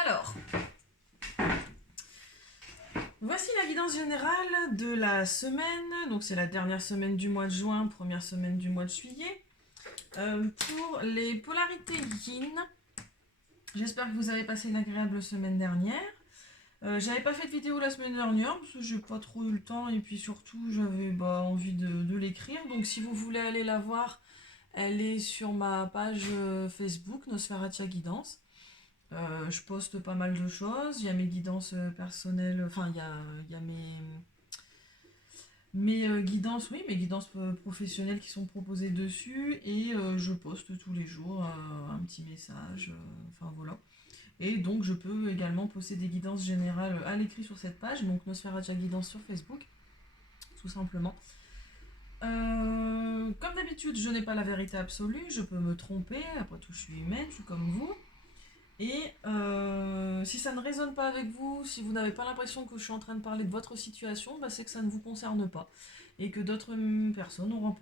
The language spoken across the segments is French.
Alors, voici la guidance générale de la semaine. Donc c'est la dernière semaine du mois de juin, première semaine du mois de juillet. Pour les polarités yin, j'espère que vous avez passé une agréable semaine dernière. J'avais pas fait de vidéo la semaine dernière parce que j'ai pas trop eu le temps et puis surtout j'avais envie de l'écrire. Donc si vous voulez aller la voir, elle est sur ma page Facebook, Nosferatia Guidance. Je poste pas mal de choses. Il y a mes guidances personnelles, enfin il y a mes guidances, oui, mes guidances professionnelles qui sont proposées dessus et je poste tous les jours un petit message, enfin voilà. Et donc je peux également poster des guidances générales à l'écrit sur cette page, donc Nosferatia Guidance sur Facebook, tout simplement. Comme d'habitude, je n'ai pas la vérité absolue, je peux me tromper, après tout je suis humaine, je suis comme vous. Et si ça ne résonne pas avec vous, si vous n'avez pas l'impression que je suis en train de parler de votre situation, c'est que ça ne vous concerne pas. Et que d'autres personnes auront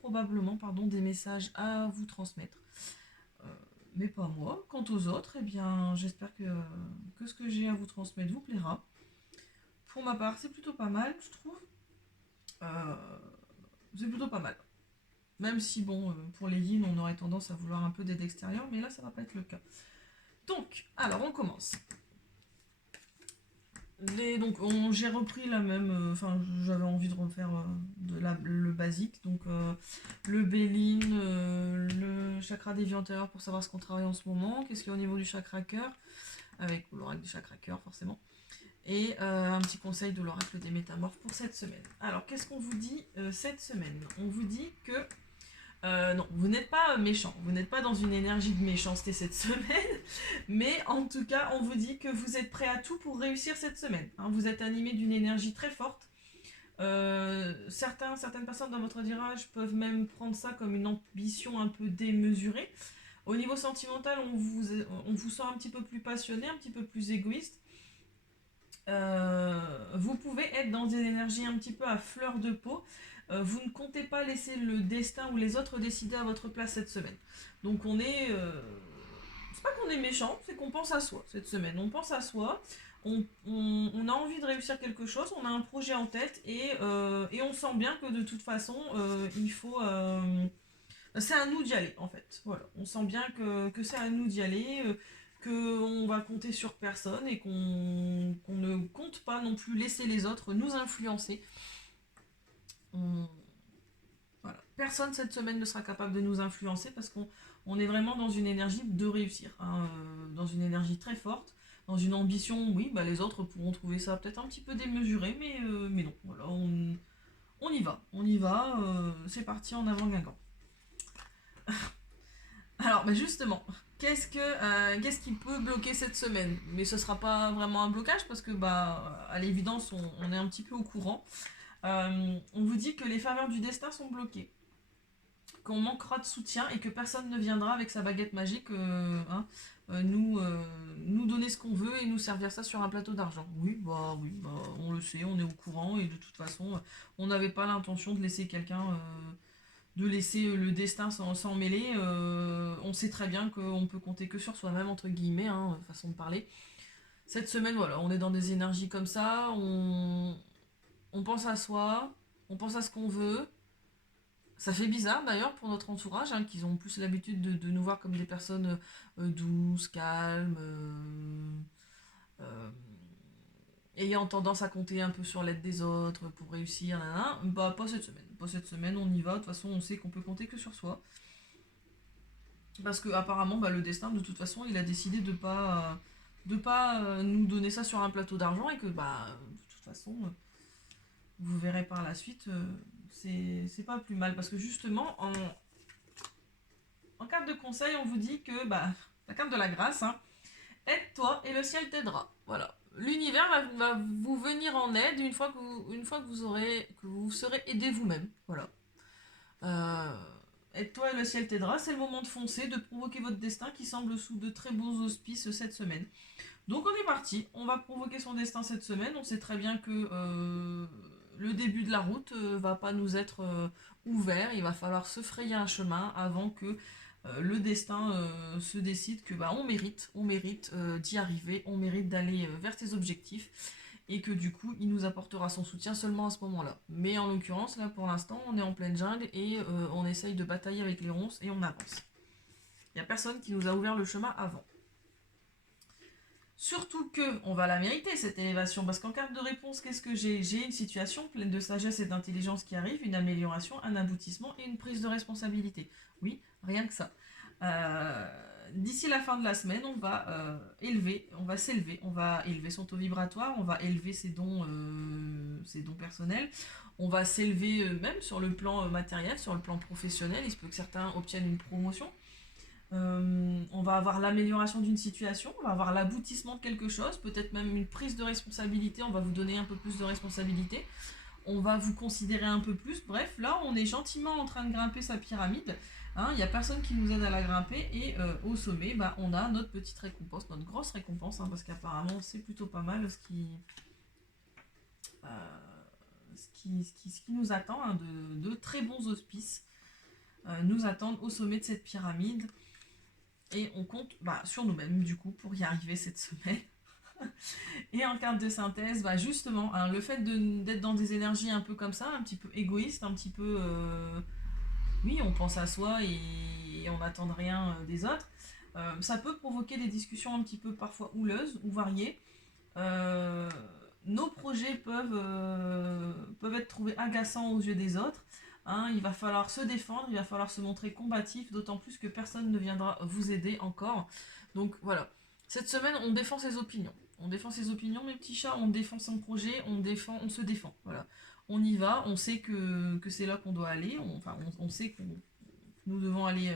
probablement des messages à vous transmettre. Euh, mais pas moi. Quant aux autres, eh bien, j'espère que ce que j'ai à vous transmettre vous plaira. Pour ma part, c'est plutôt pas mal, je trouve. Euh, c'est plutôt pas mal. Même si, pour les yin, on aurait tendance à vouloir un peu d'aide extérieure, mais là, ça va pas être le cas. Donc, alors, on commence. J'ai repris la même, j'avais envie de refaire le basique, donc le Béline, le chakra dévianteur pour savoir ce qu'on travaille en ce moment, qu'est-ce qu'il y a au niveau du chakra cœur, avec l'oracle du chakra cœur forcément, et un petit conseil de l'oracle des métamorphes pour cette semaine. Alors qu'est-ce qu'on vous dit cette semaine? On vous dit que non, vous n'êtes pas méchant, vous n'êtes pas dans une énergie de méchanceté cette semaine, mais en tout cas, on vous dit que vous êtes prêt à tout pour réussir cette semaine. Hein, vous êtes animé d'une énergie très forte. Certaines personnes dans votre tirage peuvent même prendre ça comme une ambition un peu démesurée. Au niveau sentimental, on vous sent un petit peu plus passionné, un petit peu plus égoïste. Vous pouvez être dans des énergies un petit peu à fleur de peau. Vous ne comptez pas laisser le destin ou les autres décider à votre place cette semaine. Donc on est... c'est pas qu'on est méchant, c'est qu'on pense à soi cette semaine. On pense à soi, on a envie de réussir quelque chose, on a un projet en tête et on sent bien que de toute façon, il faut... c'est à nous d'y aller en fait. Voilà. On sent bien que c'est à nous d'y aller, qu'on va compter sur personne et qu'on ne compte pas non plus laisser les autres nous influencer. On- voilà. Personne cette semaine ne sera capable de nous influencer parce qu'on est vraiment dans une énergie de réussir, hein, dans une énergie très forte, dans une ambition. Oui, les autres pourront trouver ça peut-être un petit peu démesuré, mais non. Voilà, on y va. C'est parti en avant Guingamp. Alors, justement, qu'est-ce qui peut bloquer cette semaine? Mais ce sera pas vraiment un blocage parce que, à l'évidence, on est un petit peu au courant. On vous dit que les faveurs du destin sont bloquées, qu'on manquera de soutien et que personne ne viendra avec sa baguette magique nous donner ce qu'on veut et nous servir ça sur un plateau d'argent. Oui, on le sait, on est au courant et de toute façon, on n'avait pas l'intention de laisser de laisser le destin s'en mêler. On sait très bien qu'on peut compter que sur soi-même, entre guillemets, hein, façon de parler. Cette semaine, voilà, on est dans des énergies comme ça, on pense à soi, on pense à ce qu'on veut. Ça fait bizarre d'ailleurs pour notre entourage, hein, qu'ils ont plus l'habitude de nous voir comme des personnes douces, calmes, euh, ayant tendance à compter un peu sur l'aide des autres pour réussir, nanana. Pas cette semaine. Pas cette semaine, on y va. De toute façon, on sait qu'on peut compter que sur soi. Parce que apparemment, le destin, de toute façon, il a décidé de pas nous donner ça sur un plateau d'argent et que, de toute façon, vous verrez par la suite, c'est pas plus mal. Parce que justement, en carte de conseil, on vous dit que, la carte de la grâce, hein, aide-toi et le ciel t'aidera. Voilà. L'univers va vous venir en aide une fois que vous serez aidé vous-même. Voilà. Euh, Aide-toi et le ciel t'aidera, c'est le moment de foncer, de provoquer votre destin qui semble sous de très beaux auspices cette semaine. Donc on est parti, on va provoquer son destin cette semaine, on sait très bien que le début de la route va pas nous être ouvert, il va falloir se frayer un chemin avant que le destin se décide que bah, on mérite d'y arriver, on mérite d'aller vers ses objectifs et que du coup il nous apportera son soutien seulement à ce moment-là. Mais en l'occurrence, là pour l'instant, on est en pleine jungle et on essaye de batailler avec les ronces et on avance. Il n'y a personne qui nous a ouvert le chemin avant. Surtout que on va la mériter cette élévation, parce qu'en carte de réponse, qu'est-ce que j'ai? J'ai une situation pleine de sagesse et d'intelligence qui arrive, une amélioration, un aboutissement et une prise de responsabilité. Oui, rien que ça. D'ici la fin de la semaine, on va s'élever, on va élever son taux vibratoire, on va élever ses dons personnels, on va s'élever même sur le plan matériel, sur le plan professionnel. Il se peut que certains obtiennent une promotion. On va avoir l'amélioration d'une situation, on va avoir l'aboutissement de quelque chose, peut-être même une prise de responsabilité, on va vous donner un peu plus de responsabilité, on va vous considérer un peu plus, bref, là on est gentiment en train de grimper sa pyramide, il n'y a personne qui nous aide à la grimper, et au sommet, bah, on a notre petite récompense, notre grosse récompense, parce qu'apparemment c'est plutôt pas mal ce qui nous attend, de très bons auspices nous attendent au sommet de cette pyramide. Et on compte sur nous-mêmes, du coup, pour y arriver cette semaine. Et en carte de synthèse, justement, le fait d'être dans des énergies un peu comme ça, un petit peu égoïste, un petit peu... oui, on pense à soi et on n'attend de rien des autres. Ça peut provoquer des discussions un petit peu parfois houleuses ou variées. Nos projets peuvent être trouvés agaçants aux yeux des autres. Il va falloir se défendre, il va falloir se montrer combatif, d'autant plus que personne ne viendra vous aider encore. Donc voilà, cette semaine on défend ses opinions. On défend ses opinions, mes petits chats, on défend son projet, on se défend. Voilà. On y va, on sait que c'est là qu'on doit aller, on sait que nous devons aller...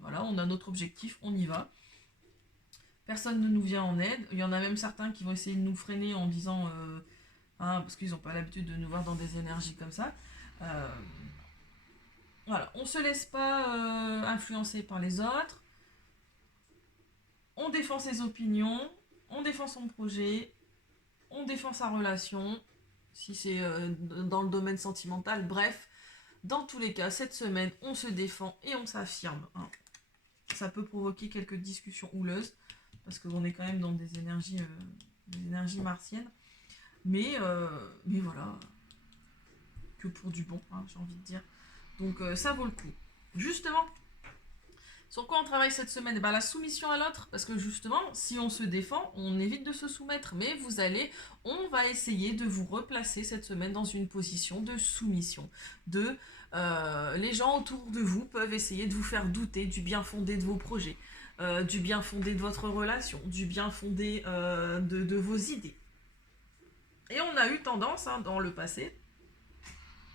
voilà, on a notre objectif, on y va. Personne ne nous vient en aide. Il y en a même certains qui vont essayer de nous freiner en disant... parce qu'ils n'ont pas l'habitude de nous voir dans des énergies comme ça. Voilà, on se laisse pas influencer par les autres. On défend ses opinions, on défend son projet, on défend sa relation, si c'est dans le domaine sentimental. Bref, dans tous les cas, cette semaine, on se défend et on s'affirme. Ça peut provoquer quelques discussions houleuses, parce qu'on est quand même dans des énergies martiennes. Mais voilà, que pour du bon, j'ai envie de dire. Donc ça vaut le coup. Justement, sur quoi on travaille cette semaine? La soumission à l'autre, parce que justement, si on se défend, on évite de se soumettre, mais on va essayer de vous replacer cette semaine dans une position de soumission. Les gens autour de vous peuvent essayer de vous faire douter du bien fondé de vos projets, du bien fondé de votre relation, du bien fondé de vos idées. Et on a eu tendance, dans le passé,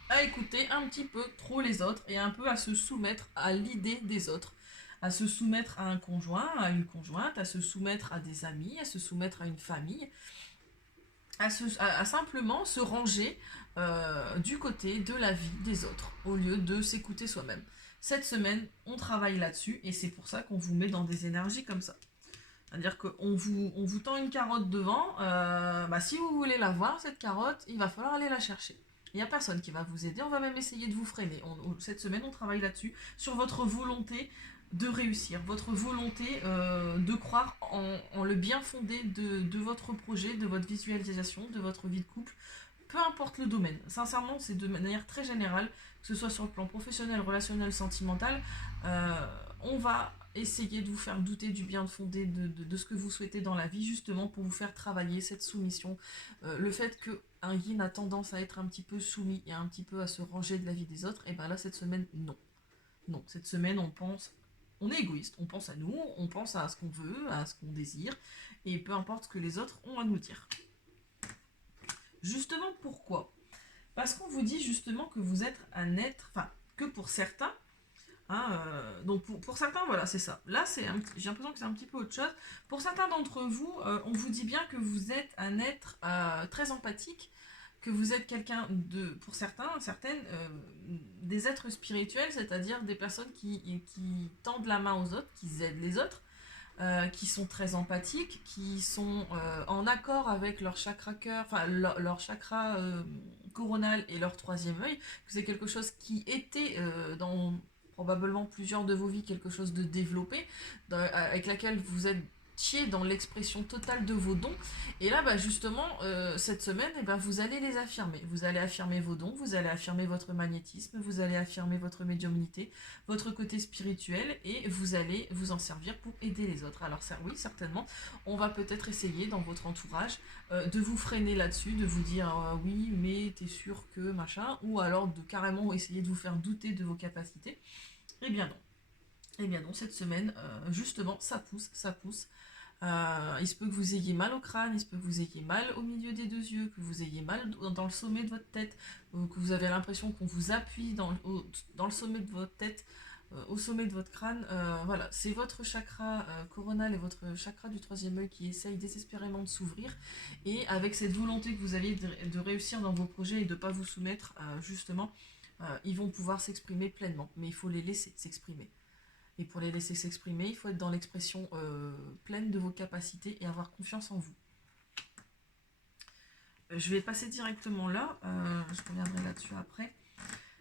à écouter un petit peu trop les autres et un peu à se soumettre à l'idée des autres, à se soumettre à un conjoint, à une conjointe, à se soumettre à des amis, à se soumettre à une famille, à simplement se ranger du côté de la vie des autres au lieu de s'écouter soi-même. Cette semaine, on travaille là-dessus et c'est pour ça qu'on vous met dans des énergies comme ça. C'est-à-dire qu'on vous tend une carotte devant, si vous voulez la voir, cette carotte, il va falloir aller la chercher. Il n'y a personne qui va vous aider, on va même essayer de vous freiner. Cette semaine, on travaille là-dessus, sur votre volonté de réussir, votre volonté de croire en le bien fondé de votre projet, de votre visualisation, de votre vie de couple, peu importe le domaine. Sincèrement, c'est de manière très générale, que ce soit sur le plan professionnel, relationnel, sentimental, on va essayer de vous faire douter du bien fondé de ce que vous souhaitez dans la vie, justement pour vous faire travailler cette soumission. Le fait qu'un yin a tendance à être un petit peu soumis et un petit peu à se ranger de la vie des autres, et bien là, cette semaine, non. Non, cette semaine, on est égoïste, on pense à nous, on pense à ce qu'on veut, à ce qu'on désire, et peu importe ce que les autres ont à nous dire. Justement, pourquoi? Parce qu'on vous dit justement que vous êtes un être, que pour certains, donc pour certains, voilà, c'est ça. Là, j'ai l'impression que c'est un petit peu autre chose. Pour certains d'entre vous, on vous dit bien que vous êtes un être très empathique, que vous êtes quelqu'un pour certaines, des êtres spirituels, c'est-à-dire des personnes qui tendent la main aux autres, qui aident les autres, qui sont très empathiques, qui sont en accord avec leur chakra cœur, leur chakra coronal et leur troisième œil, que c'est quelque chose qui était probablement plusieurs de vos vies quelque chose de développé, avec laquelle vous êtes dans l'expression totale de vos dons. Et là, bah, justement, cette semaine, eh ben, vous allez les affirmer. Vous allez affirmer vos dons, vous allez affirmer votre magnétisme, vous allez affirmer votre médiumnité, votre côté spirituel, et vous allez vous en servir pour aider les autres. Alors ça, oui, certainement, on va peut-être essayer dans votre entourage de vous freiner là-dessus, de vous dire oui, mais t'es sûr que machin, ou alors de carrément essayer de vous faire douter de vos capacités. Eh bien non. Eh bien non, cette semaine, justement, ça pousse, ça pousse. Il se peut que vous ayez mal au crâne, il se peut que vous ayez mal au milieu des deux yeux, que vous ayez mal dans le sommet de votre tête, que vous avez l'impression qu'on vous appuie dans le sommet de votre tête, au sommet de votre crâne. Voilà, c'est votre chakra coronal et votre chakra du troisième œil qui essaye désespérément de s'ouvrir. Et avec cette volonté que vous aviez de réussir dans vos projets et de ne pas vous soumettre, justement, ils vont pouvoir s'exprimer pleinement. Mais il faut les laisser s'exprimer. Et pour les laisser s'exprimer, il faut être dans l'expression pleine de vos capacités et avoir confiance en vous. Je vais passer directement là, je reviendrai là-dessus après.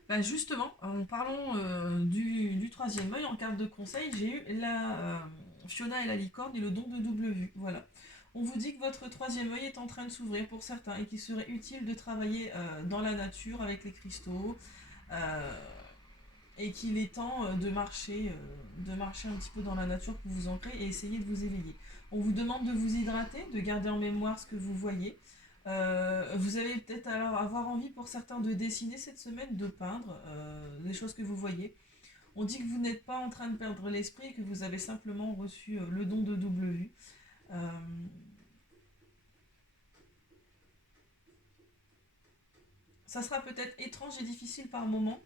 Bah justement, en parlant du troisième œil, en carte de conseil, j'ai eu la Fiona et la licorne et le don de double vue. Voilà. On vous dit que votre troisième œil est en train de s'ouvrir pour certains et qu'il serait utile de travailler dans la nature avec les cristaux. Et qu'il est temps de marcher un petit peu dans la nature pour vous ancrer et essayer de vous éveiller. On vous demande de vous hydrater, de garder en mémoire ce que vous voyez. Vous allez peut-être alors avoir envie pour certains de dessiner cette semaine, de peindre les choses que vous voyez. On dit que vous n'êtes pas en train de perdre l'esprit et que vous avez simplement reçu le don de double vue. Ça sera peut-être étrange et difficile par moments,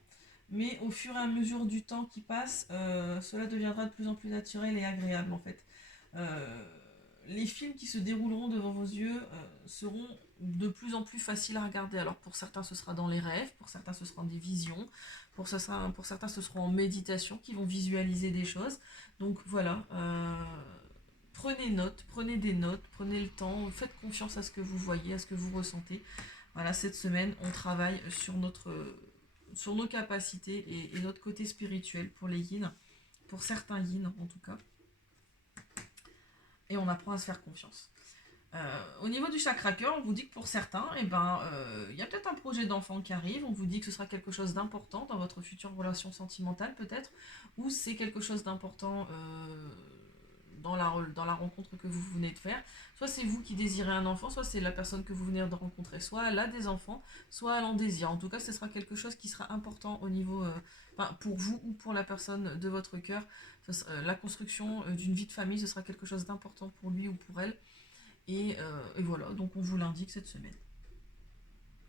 mais au fur et à mesure du temps qui passe, cela deviendra de plus en plus naturel et agréable en fait. Les films qui se dérouleront devant vos yeux seront de plus en plus faciles à regarder. Alors pour certains ce sera dans les rêves, pour certains ce sera des visions, pour certains ce sera en méditation qui vont visualiser des choses. Donc voilà, prenez des notes, prenez le temps, faites confiance à ce que vous voyez, à ce que vous ressentez. Voilà, cette semaine on travaille sur nos capacités et notre côté spirituel pour les yin, pour certains yin en tout cas. Et on apprend à se faire confiance. Au niveau du chakra cœur, on vous dit que pour certains, y a peut-être un projet d'enfant qui arrive, on vous dit que ce sera quelque chose d'important dans votre future relation sentimentale peut-être, ou c'est quelque chose d'important dans la rencontre que vous venez de faire. Soit c'est vous qui désirez un enfant, soit c'est la personne que vous venez de rencontrer, soit elle a des enfants, soit elle en désire. En tout cas, ce sera quelque chose qui sera important au niveau, pour vous ou pour la personne de votre cœur. La construction d'une vie de famille, ce sera quelque chose d'important pour lui ou pour elle. Et voilà, donc on vous l'indique cette semaine.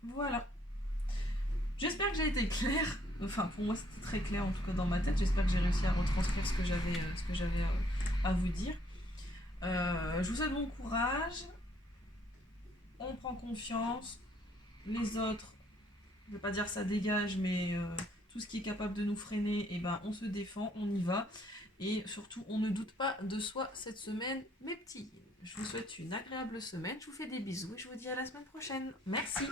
Voilà. J'espère que j'ai été claire. Enfin, pour moi, c'était très clair, en tout cas dans ma tête. J'espère que j'ai réussi à retranscrire ce que j'avais à vous dire. Je vous souhaite bon courage. On prend confiance. Les autres, je ne vais pas dire ça dégage, mais tout ce qui est capable de nous freiner, eh ben, on se défend, on y va. Et surtout, on ne doute pas de soi cette semaine, mes petits. Je vous souhaite une agréable semaine. Je vous fais des bisous et je vous dis à la semaine prochaine. Merci.